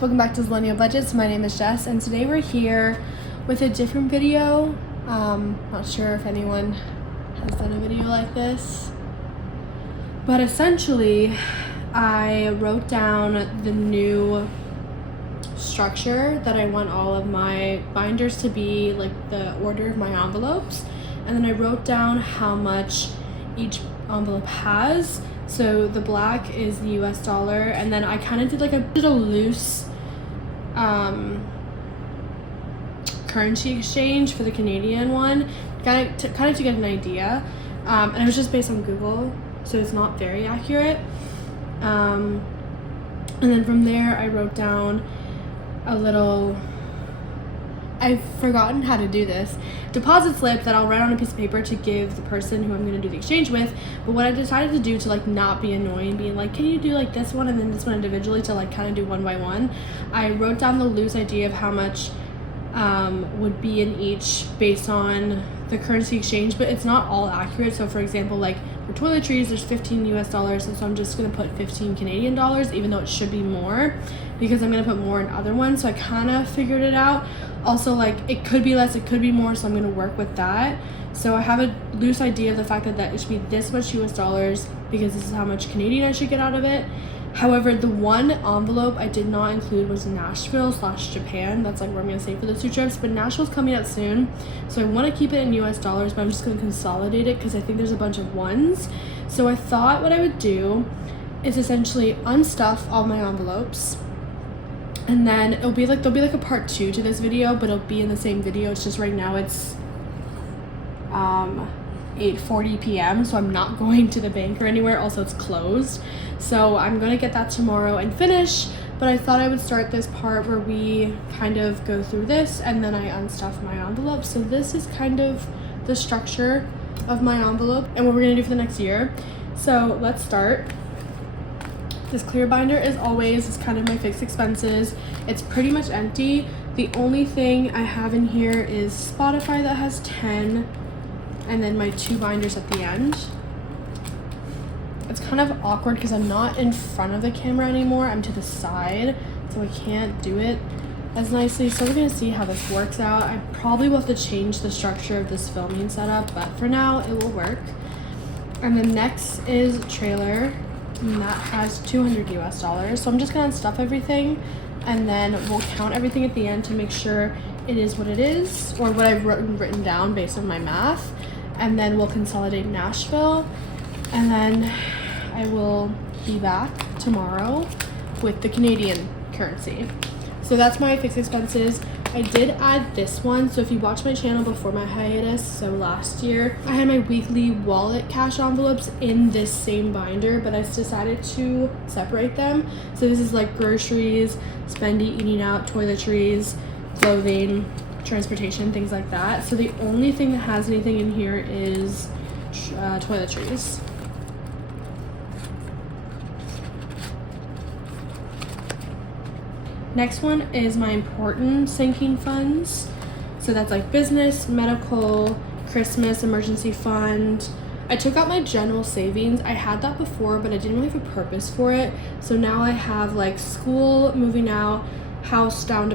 Welcome back to Millennial Budgets. My name is Jess, and today we're here with a different video. Not sure if anyone has done a video like this, but essentially I wrote down the new structure that I want all of my binders to be, like the order of my envelopes, and then I wrote down how much each envelope has. So the black is the US dollar, and then I kind of did a loose currency exchange for the Canadian one, kind of to get an idea, and it was just based on Google, so it's not very accurate. And then from there I wrote down a little, I've forgotten how to do this, deposit slip that I'll write on a piece of paper to give the person who I'm going to do the exchange with. But what I decided to do to not be annoying, being like, can you do this one and then this one individually, to kind of do one by one, I wrote down the loose idea of how much would be in each based on the currency exchange, but it's not all accurate. So for example, for toiletries there's 15 US dollars, and so I'm just going to put 15 Canadian dollars, even though it should be more because I'm going to put more in other ones. So I kind of figured it out. Also, it could be less, it could be more, so I'm going to work with that. So I have a loose idea of the fact that it should be this much US dollars because this is how much Canadian I should get out of it. However, the one envelope I did not include was Nashville/Japan. That's where I'm going to save for those two trips, but Nashville's coming up soon, so I want to keep it in US dollars, but I'm just going to consolidate it because I think there's a bunch of ones. So I thought what I would do is essentially unstuff all my envelopes, and then it'll be there'll be a part 2 to this video, but it'll be in the same video. It's just right now it's 8:40 p.m. so I'm not going to the bank or anywhere. Also, it's closed, so I'm gonna get that tomorrow and finish. But I thought I would start this part where we kind of go through this and then I unstuff my envelope. So this is kind of the structure of my envelope and what we're gonna do for the next year. So let's start. This clear binder, as always, is kind of my fixed expenses. It's pretty much empty. The only thing I have in here is Spotify that has 10, and then my 2 binders at the end. It's kind of awkward because I'm not in front of the camera anymore. I'm to the side, so I can't do it as nicely. So we're gonna see how this works out. I probably will have to change the structure of this filming setup, but for now it will work. And then next is trailer, and that has 200 US dollars. So I'm just gonna stuff everything, and then we'll count everything at the end to make sure it is what it is, or what I've written down based on my math. And then we'll consolidate Nashville, and then I will be back tomorrow with the Canadian currency. So that's my fixed expenses. I did add this one, so if you watched my channel before my hiatus, so last year, I had my weekly wallet cash envelopes in this same binder, but I decided to separate them. So this is groceries, spendy, eating out, toiletries, clothing, transportation, things like that. So the only thing that has anything in here is toiletries. Next one is my important sinking funds. So that's business, medical, Christmas, emergency fund. I took out my general savings. I had that before, but I didn't really have a purpose for it. So now I have school, moving out, house down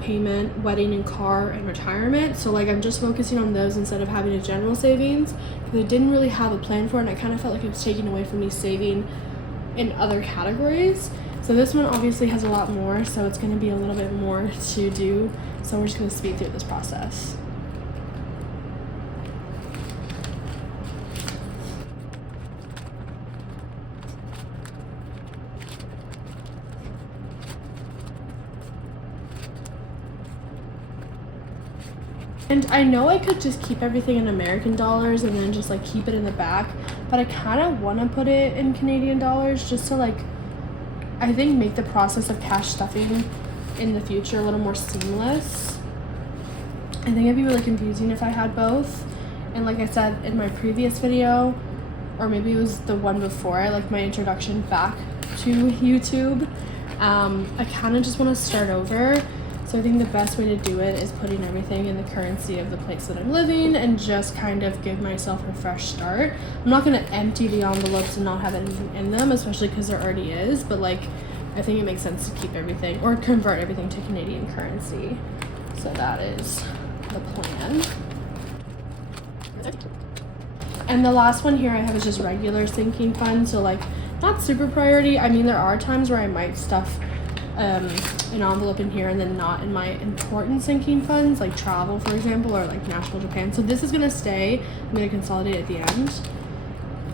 payment, wedding and car, and retirement. So I'm just focusing on those instead of having a general savings, because I didn't really have a plan for it, and I kind of felt like it was taking away from me saving in other categories. So this one obviously has a lot more, so it's going to be a little bit more to do. So we're just going to speed through this process. And I know I could just keep everything in American dollars and then just keep it in the back, but I kind of want to put it in Canadian dollars just to I think make the process of cash stuffing in the future a little more seamless. I think it'd be really confusing if I had both. And like I said in my previous video, or maybe it was the one before, my introduction back to YouTube, I kind of just want to start over. So I think the best way to do it is putting everything in the currency of the place that I'm living and just kind of give myself a fresh start. I'm not going to empty the envelopes and not have anything in them, especially because there already is, but I I think it makes sense to keep everything or convert everything to Canadian currency. So that is the plan. And the last one here I have is just regular sinking fund. So like not super priority. I mean, there are times where I might stuff an envelope in here and then not in my important sinking funds, like travel, for example, or like National Japan. So this is gonna stay. I'm gonna consolidate at the end.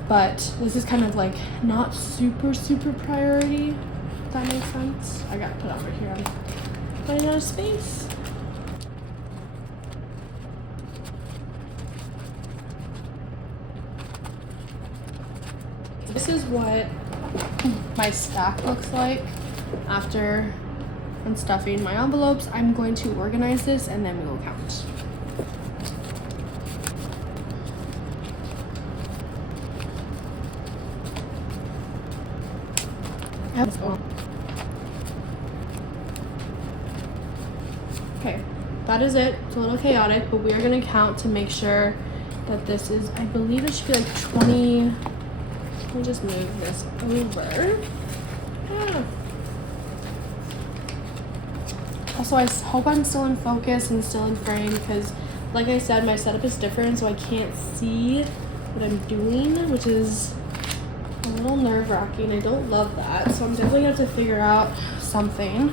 But this is kind of like not super priority, if that makes sense. I gotta put it over here. I'm running out of space. This is what my stack looks like after unstuffing my envelopes. I'm going to organize this and then we will count. Okay, that is it. It's a little chaotic, but we are going to count to make sure that this is, I believe it should be like 20. Let me just move this over. Also, I hope I'm still in focus and still in frame because, like I said, my setup is different, so I can't see what I'm doing, which is a little nerve-wracking. I don't love that, so I'm definitely going to have to figure out something.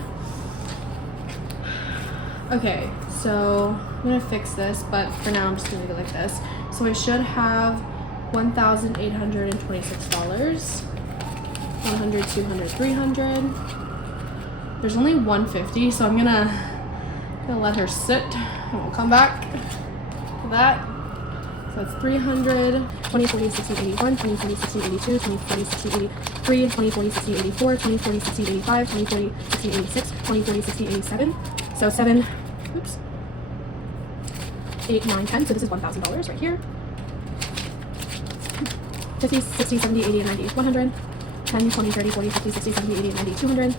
Okay, so I'm going to fix this, but for now I'm just going to go like this. So I should have $1,826. 100, 200, 300. There's only 150, so I'm gonna let her sit and we'll come back to that. So that's 300, 20, 40, 60, 81, 20, 40, 60, 82, 20, 40, 60, 83, 20, 40, 60, 84, 20, 40, 60, 85, 20, 40, 60, 86, 20, 40, 60, 87. So 7, oops, 8, 9, 10. So this is $1,000 right here. 50, 60, 70, 80, 90, 100. 10, 20, 30, 40, 50, 60, 70, 80, 90, 200.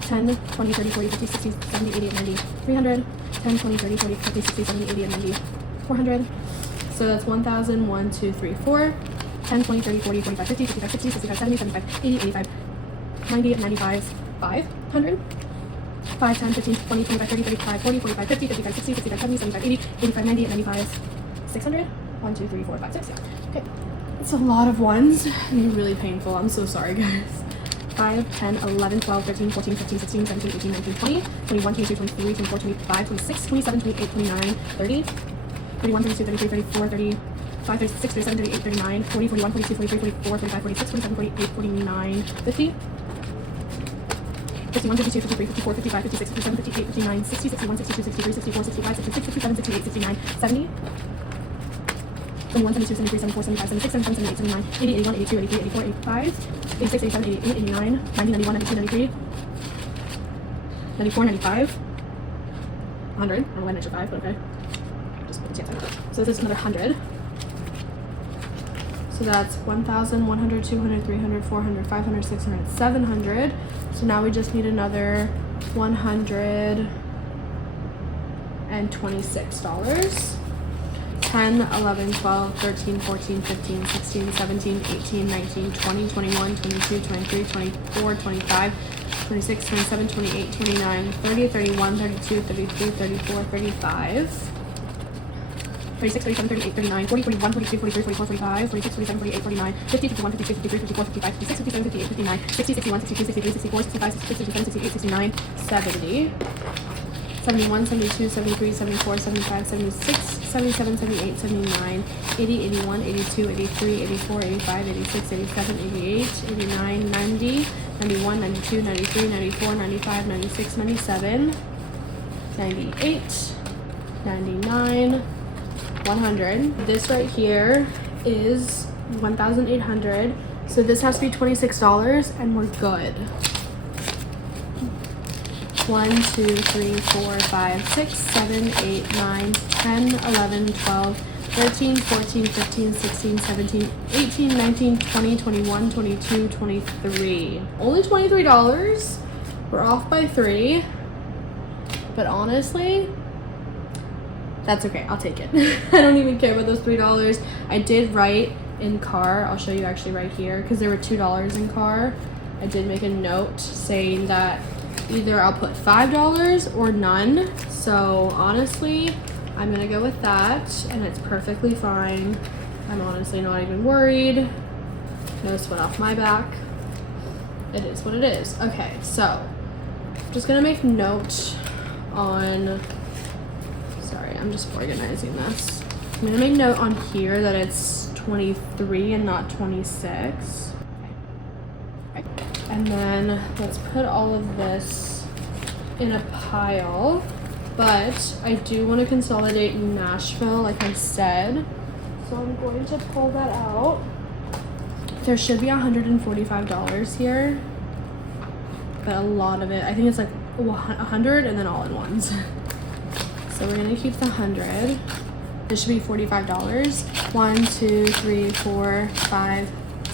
10, 20, 30, 40, 50, 60, 70, 80, 90, 300. 10, 20, 30, 40, 50, 60, 70, 80, 90, 400. So that's 1,000, 1, 2, 3, 4. 10, 20, 30, 40, 45, 50, 55, 60, 65, 70, 75, 80, 85, 90, 95, 500. 5, 10, 15, 20, 25, 30, 35, 40, 45, 50, 55, 60, 65, 70, 75, 80, 85, 90, 95, 600. 1, 2, 3, 4, 5, 6. Yeah. Okay. It's a lot of ones and really painful. I'm so sorry, guys. 5, 10, 11, 12, 13, 14, 15, 16, 17, 18, 19, 20, 21, 22, 23, 24, 25, 26, 27, 28, 29, 30, 31, 32, 33, 34, 35, 36, 37, 38, 39, 40, 41, 42, 43, 44, 45, 46, 47, 48, 49, 50. 51, 52, 53, 54, 55, 56, 57, 58, 59, 60, 61, 62, 63, 64, 65, 66, 67, 68, 69, 70. 71, 72, 73, 74, 75, 76, 77, 78, 79, 80, 81, 82, 83, 84, 85, 86, 87, 88, 89, 90, 91, 92, 93, 94, 95, 100. I don't know why I mentioned 5, but okay. Just put the chance. So this is another 100. So that's 1,000, 100, 200, 300, 400, 500, 600, 700. So now we just need another $126. 10, 11, 12, 13, 14, 15, 16, 17, 18, 19, 20, 21, 22, 23, 24, 25, 26, 27, 28, 29, 30, 31, 32, 33, 34, 35, 36, 37, 38, 39, 40, 41, 42, 43, 44, 45, 46, 47, 48, 49, 50, 51, 52, 53, 54, 55, 56, 57, 58, 59, 60, 61, 62, 63, 64, 65, 66, 67, 68, 69, 70. 71, 72, 73, 74, 75, 76, 77, 78, 79, 80, 81, 82, 83, 84, 85, 86, 87, 88, 89, 90, 91, 92, 93, 94, 95, 96, 97, 98, 99, 100. This right here is 1,800. So this has to be $26 and we're good. 1, 2, 3, 4, 5, 6, 7, 8, 9, 10, 11, 12, 13, 14, 15, 16, 17, 18, 19, 20, 21, 22, 23. Only $23. We're off by 3. But honestly, that's okay. I'll take it. I don't even care about those $3. I did write in car. I'll show you actually right here because there were $2 in car. I did make a note saying that either I'll put $5 or none. So honestly, I'm gonna go with that, and it's perfectly fine. I'm honestly not even worried. No sweat off my back. It is what it is. Okay, so I'm just gonna make note on, sorry, I'm just organizing this. I'm gonna make note on here that it's 23 and not 26. And then let's put all of this in a pile. But I do want to consolidate Nashville, like I said. So I'm going to pull that out. There should be $145 here. But a lot of it, I think it's like 100 and then all in ones. So we're gonna keep the 100. This should be $45. 1, 2, 3, 4, 5,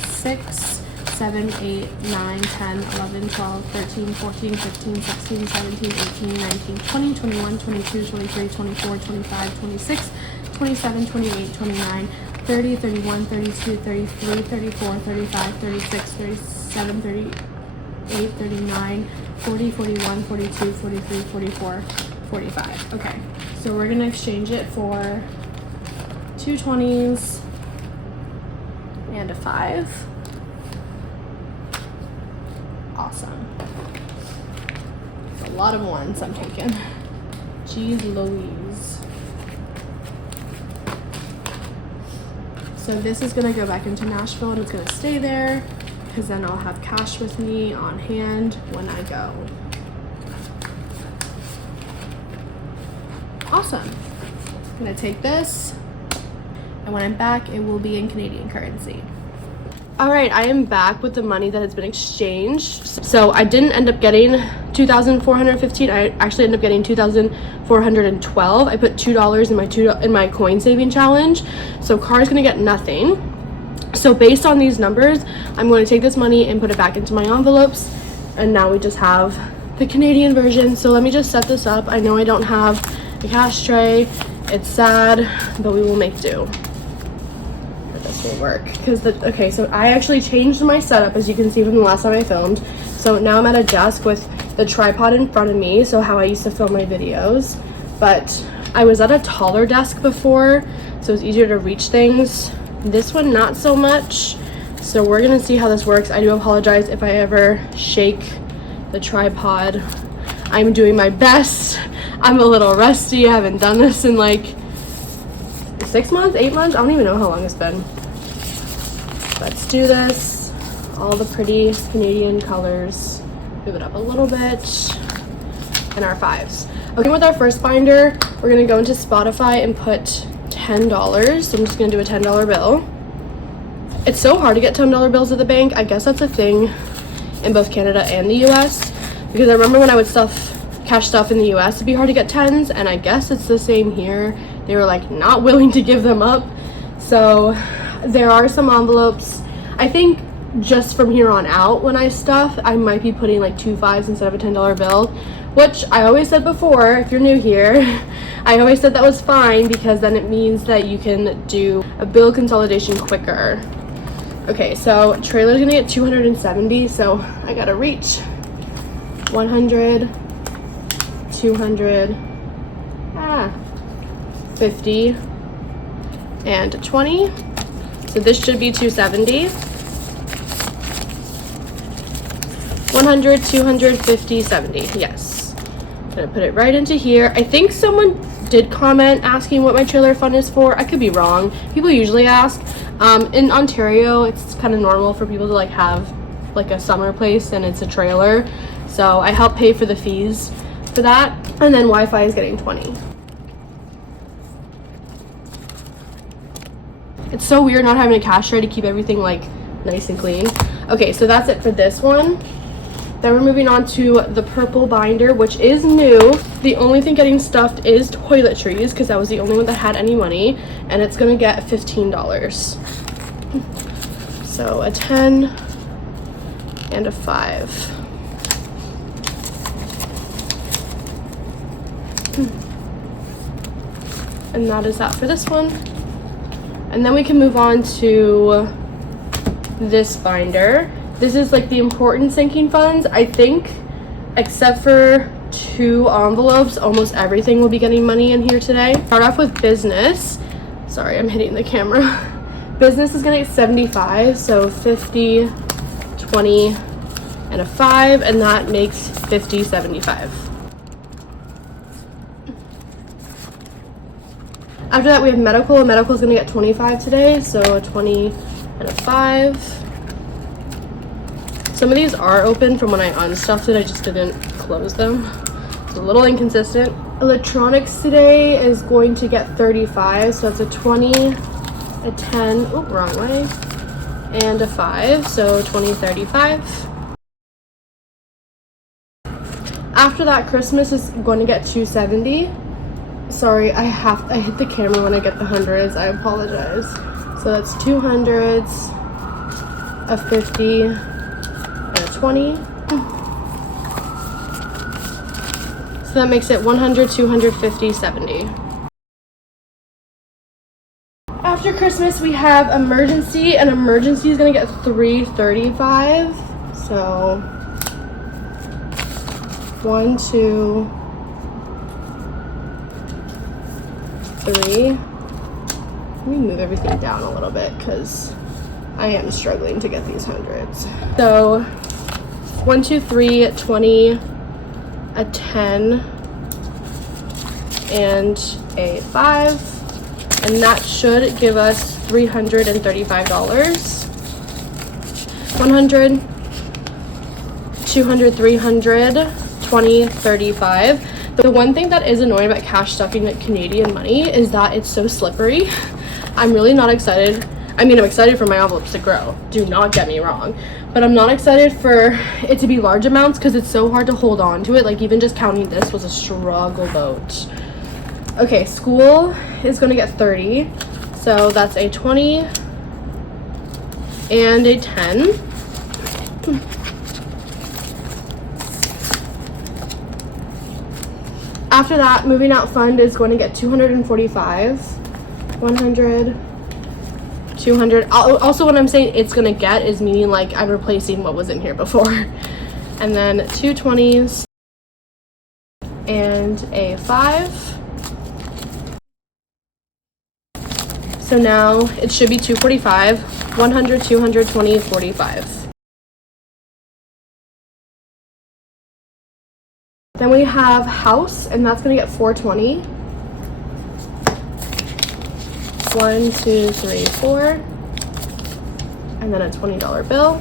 6, 7, 8, 9, 10, 11, 12, 13, 14, 15, 16, 17, 18, 19, 20, 21, 22, 23, 24, 25, 26, 27, 28, 29, 30, 31, 32, 33, 34, 35, 36, 37, 38, 39, 40, 41, 42, 43, 44, 45. Okay, so we're gonna exchange it for 2 20s and a 5. Awesome. It's a lot of ones I'm taking. Jeez Louise. So this is gonna go back into Nashville and it's gonna stay there because then I'll have cash with me on hand when I go. Awesome. I'm gonna take this, and when I'm back, it will be in Canadian currency. All right, I am back with the money that has been exchanged. So I didn't end up getting 2,415. I actually ended up getting 2,412. I put $2 in my coin saving challenge. So Car's gonna get nothing. So based on these numbers, I'm going to take this money and put it back into my envelopes. And now we just have the Canadian version. So let me just set this up. I know I don't have a cash tray. It's sad, but we will make do. This will work because okay, so I actually changed my setup, as you can see from the last time I filmed. So now I'm at a desk with the tripod in front of me, so how I used to film my videos. But I was at a taller desk before, so it's easier to reach things. This one not so much. So we're gonna see how this works. I do apologize if I ever shake the tripod. I'm doing my best. I'm a little rusty. I haven't done this in like 6 months, 8 months. I don't even know how long it's been. Let's do this. All the pretty Canadian colors. Move it up a little bit. And our 5s. Okay, with our first binder, we're gonna go into Spotify and put $10. So I'm just gonna do a $10 bill. It's so hard to get $10 bills at the bank. I guess that's a thing in both Canada and the US. Because I remember when I would cash stuff in the US, it'd be hard to get 10s, and I guess it's the same here. They were like not willing to give them up. So there are some envelopes. I think just from here on out, when I stuff, I might be putting like 2 5s instead of a $10 bill, which I always said before, if you're new here, I always said that was fine because then it means that you can do a bill consolidation quicker. Okay, so trailer's gonna get 270, so I gotta reach 100, 200, 50, and 20. So this should be 270. 100, 250, 70. Yes. I'm gonna put it right into here. I think someone did comment asking what my trailer fund is for. I could be wrong. People usually ask. In Ontario, it's kind of normal for people to like have like a summer place and it's a trailer. So I help pay for the fees for that. And then Wi-Fi is getting 20. It's so weird not having a cash tray to keep everything like nice and clean. Okay, so that's it for this one. Then we're moving on to the purple binder, which is new. The only thing getting stuffed is toiletries because that was the only one that had any money, and it's gonna get $15. So a 10 and a 5. And that is that for this one. And then we can move on to this binder. This is like the important sinking funds. I think, except for 2 envelopes, almost everything will be getting money in here today. Start off with business. Sorry, I'm hitting the camera. Business is gonna get 75, so 50, 20, and a 5, and that makes 50, 75. After that, we have medical. Medical is gonna get 25 today, so a 20 and a 5. Some of these are open from when I unstuffed it, I just didn't close them. It's a little inconsistent. Electronics today is going to get 35, so it's a 20, a 10, oh, wrong way, and a 5, so 20, 35. After that, Christmas is going to get 270. Sorry, I hit the camera when I get the hundreds, I apologize. So that's 200s, a 50, and a 20. So that makes it 100, 250, 70. After Christmas, we have emergency, and emergency is gonna get 335. So 1, 2, 3. Let me move everything down a little bit because I am struggling to get these hundreds. So 1, 2, 3, 20, a 10, and a 5. And that should give us $335. 100, 200, 300, 20, 35. The one thing that is annoying about cash stuffing like Canadian money is that it's so slippery. I'm really not excited. I mean, I'm excited for my envelopes to grow. Do not get me wrong. But I'm not excited for it to be large amounts because it's so hard to hold on to it. Like even just counting this was a struggle boat. Okay, school is gonna get 30. So that's a 20 and a 10. After that, moving out fund is going to get 245, 100, 200. Also, when I'm saying it's gonna get is meaning like I'm replacing what was in here before. And then 220s and a 5. So now it should be 245, 100, 200, 20, 45. Then we have house, and that's gonna get 420. 1, 2, 3, 4. And then a $20 bill.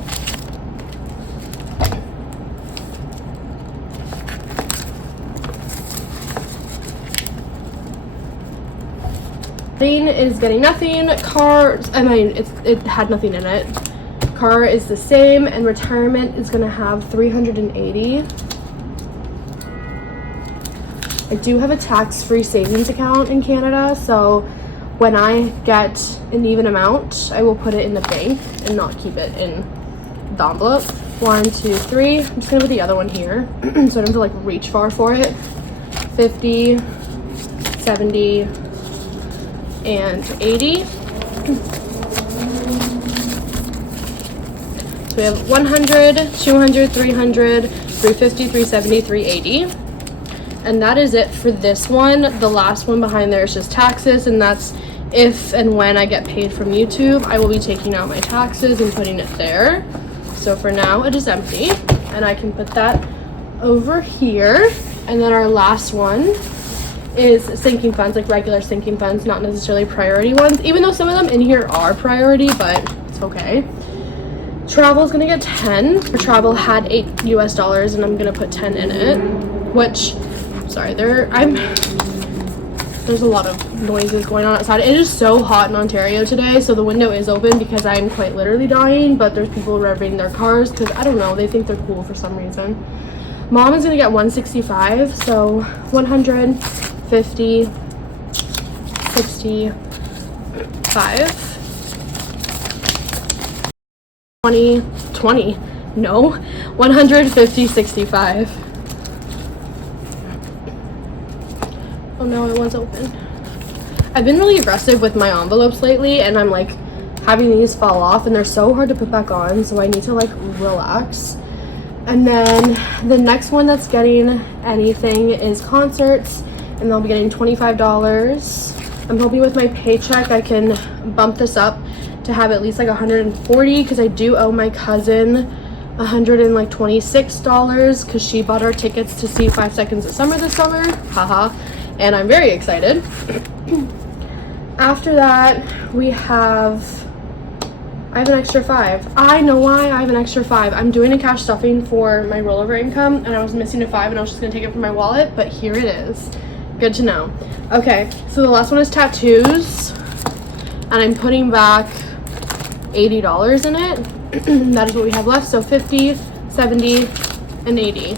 Thing is getting nothing. Car, I mean, it had nothing in it. Car is the same, and retirement is gonna have 380. I do have a tax-free savings account in Canada, so when I get an even amount, I will put it in the bank and not keep it in the envelope. 1, 2, 3. I'm just gonna put the other one here, so I don't have to like reach far for it. 50, 70, and 80. So we have 100, 200, 300, 350, 370, 380. And that is it for this one. The last one behind there is just taxes, and that's if and when I get paid from YouTube, I will be taking out my taxes and putting it there. So for now, it is empty, and I can put that over here. And then our last one is sinking funds, like regular sinking funds, not necessarily priority ones, even though some of them in here are priority, but it's okay. Travel is gonna get 10. For travel had $8 US, and I'm gonna put 10 in it, which, sorry, there's a lot of noises going on outside. It is so hot in Ontario today, so the window is open because I'm quite literally dying, but there's people revving their cars because, I don't know, they think they're cool for some reason. Mom is gonna get 165, so 100, 50, 65, 20, no, 150, 65. Oh no, it was open. I've been really aggressive with my envelopes lately, and I'm like having these fall off, and they're so hard to put back on, so I need to like relax. And then the next one that's getting anything is concerts, and they'll be getting $25. I'm hoping with my paycheck I can bump this up to have at least like 140, because I do owe my cousin $126 because she bought our tickets to see 5 Seconds of Summer this summer. Haha. And I'm very excited. After that, I have an extra 5. I know why I have an extra 5. I'm doing a cash stuffing for my rollover income, and I was missing a 5, and I was just gonna take it from my wallet, but here it is. Good to know. Okay, so the last one is tattoos, and I'm putting back $80 in it. That is what we have left. So 50, 70, and 80.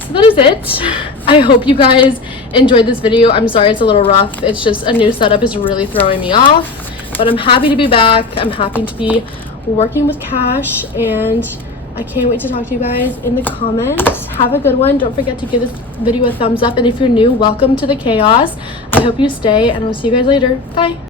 So that is it. I hope you guys enjoyed this video. I'm sorry it's a little rough. It's just a new setup is really throwing me off, but I'm happy to be back. I'm happy to be working with cash, and I can't wait to talk to you guys in the comments. Have a good one. Don't forget to give this video a thumbs up, and if you're new, welcome to the chaos. I hope you stay, and I'll see you guys later. Bye.